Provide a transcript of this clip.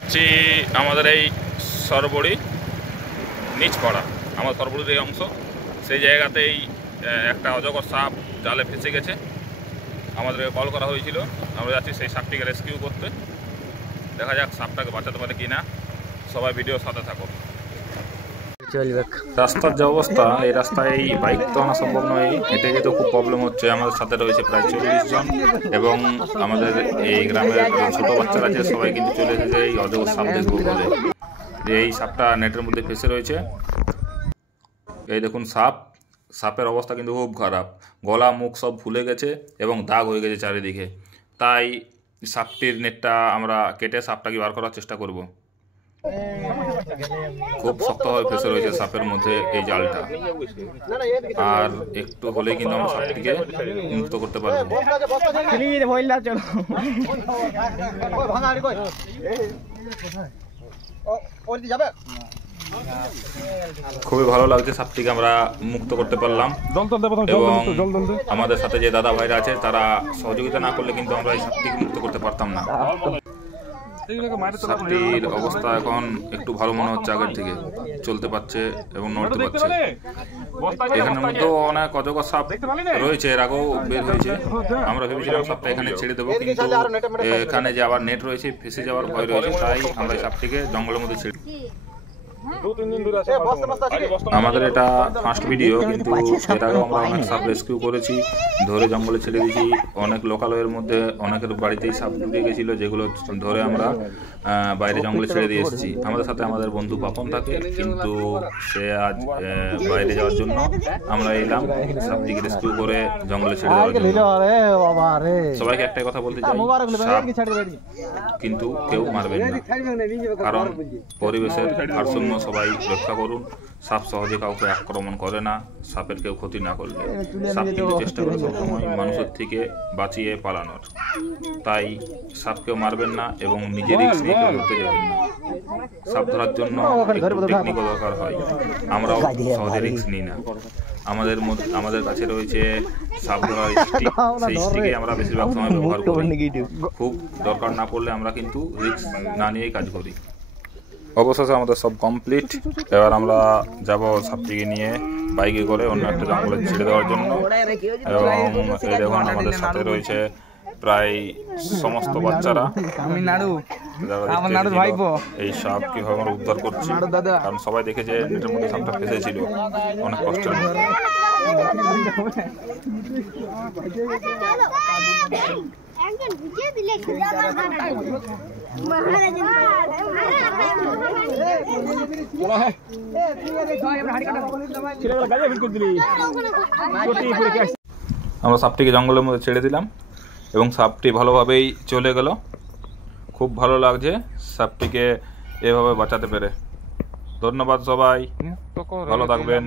হচ্ছে আমাদের এই সরবড়ি নিচপাড়া, আমার সরবড়ির এই অংশ, সেই জায়গাতেই একটা অজগর সাপ জালে ফেসে গেছে। আমাদেরকে কল করা হয়েছিল, আমরা যাচ্ছি সেই সাপটিকে রেস্কিউ করতে। দেখা যাক সাপটাকে বাঁচাতে পারে কিনা। সবাই ভিডিওর সাথে থাকো। রাস্তার যে অবস্থা, এই রাস্তায় বাইক তো আনা সম্ভব নয়, হেঁটে যেতে খুব প্রবলেম হচ্ছে। আমাদের সাথে রয়েছে প্রায় 40 জন এবং আমাদের এই গ্রামের ছোট বাচ্চারা আছে, সবাই কিন্তু চলে এসেছে এই অজগর সাপ দেখবো বলে। এই সাপটা নেটের মধ্যে ফেসে রয়েছে। এই দেখুন সাপের অবস্থা কিন্তু খুব খারাপ, গলা মুখ সব ফুলে গেছে এবং দাগ হয়ে গেছে চারিদিকে। তাই সাপটির নেটটা আমরা কেটে সাপটাকে বার করার চেষ্টা করব। খুব শক্তভাবে ফেসে রয়েছে সাপের মধ্যে এই জালটা, আর একটু হলেই কিন্তু আমরা সাপটিকে মুক্ত করতে পারবো। খুবই ভালো লাগছে, সাপটিকে আমরা মুক্ত করতে পারলাম এবং আমাদের সাথে যে দাদা ভাইরা আছে তারা সহযোগিতা না করলে কিন্তু আমরা এই সাপটিকে মুক্ত করতে পারতাম না। সাপটির অবস্থা এখন একটু ভালো মনে হচ্ছে, আগের থেকে চলতে পারছে এবং নড়তে পারছে। এখানের মধ্যেও অনেক অজগর সাপ রয়েছে, এর আগেও বের হয়েছে। আমরা ভেবেছিলাম সাপটা এখানে ছেড়ে দেবো, কিন্তু এখানে যে আবার নেট রয়েছে, ফেসে যাওয়ার ভয় রয়েছে, তাই আমরা এই সাপটিকে জঙ্গলের মধ্যে ছেড়ে। আমাদের এটা ফার্স্ট ভিডিও, কিন্তু এর আগেও আমরা অনেক সাপ রেস্কিউ করেছি, ধরে জঙ্গলে ছেড়ে দিয়েছি। অনেক লোকালয়ের মধ্যে অনেকের বাড়িতেই সাপ ঢুকে গেছিলো, যেগুলো ধরে আমরা বাইরে জঙ্গলে ছেড়ে দিয়ে এসেছি। আমাদের সাথে আমাদের বন্ধু পাপন থাকে, কিন্তু সে আজ বাইরে যাওয়ার জন্য আমরা এলাম সাপটিকে রেস্কিউ করে জঙ্গলে ছেড়ে দেওয়ার জন্য। সবাইকে একটাই কথা বলতে চাই, সাপ কিন্তু কেউ মারবেন না, কারণ পরিবেশের ভারসাম্য সবাই রক্ষা করুন। সাপ সহজে কাউকে আক্রমণ করে না, সাপের কেউ ক্ষতি না করলে। সাপ কিন্তু চেষ্টা করে সবসময় মানুষের থেকে বাঁচিয়ে পালানোর। তাই সাপকেও মারবেন না এবং নিজে রিস্ক নিয়ে কেউ ধরতে যাবেন না। সাপ ধরার জন্য টেকনিকও দরকার হয়, আমরাও সহজে রিস্ক নিই না। আমাদের কাছে রয়েছে সাপ ধরার স্টিক, সেই স্টিকে আমরা বেশিরভাগ সময় ব্যবহার করি। খুব দরকার না পড়লে আমরা কিন্তু রিস্ক না নিয়েই কাজ করি। অবশেষে আমাদের সব কমপ্লিট। এবার আমরা যাব সাপটিকে নিয়ে বাইকে করে অন্য একটা জঙ্গলে ছেড়ে দেওয়ার জন্য। এবং এই দেখুন আমাদের সাথে রয়েছে প্রায় সমস্ত বাচ্চারা, এই সাপ কিভাবে আমরা উদ্ধার করছি, কারণ সবাই দেখেছে নেটের মধ্যে সাপটা ফেসেছিল অনেক কষ্টের মধ্যে। আমরা সাপটিকে জঙ্গলের মধ্যে ছেড়ে দিলাম এবং সাপটি ভালোভাবেই চলে গেল। খুব ভালো লাগছে সাপটিকে এভাবে বাঁচাতে পেরে। ধন্যবাদ সবাই, ভালো থাকবেন।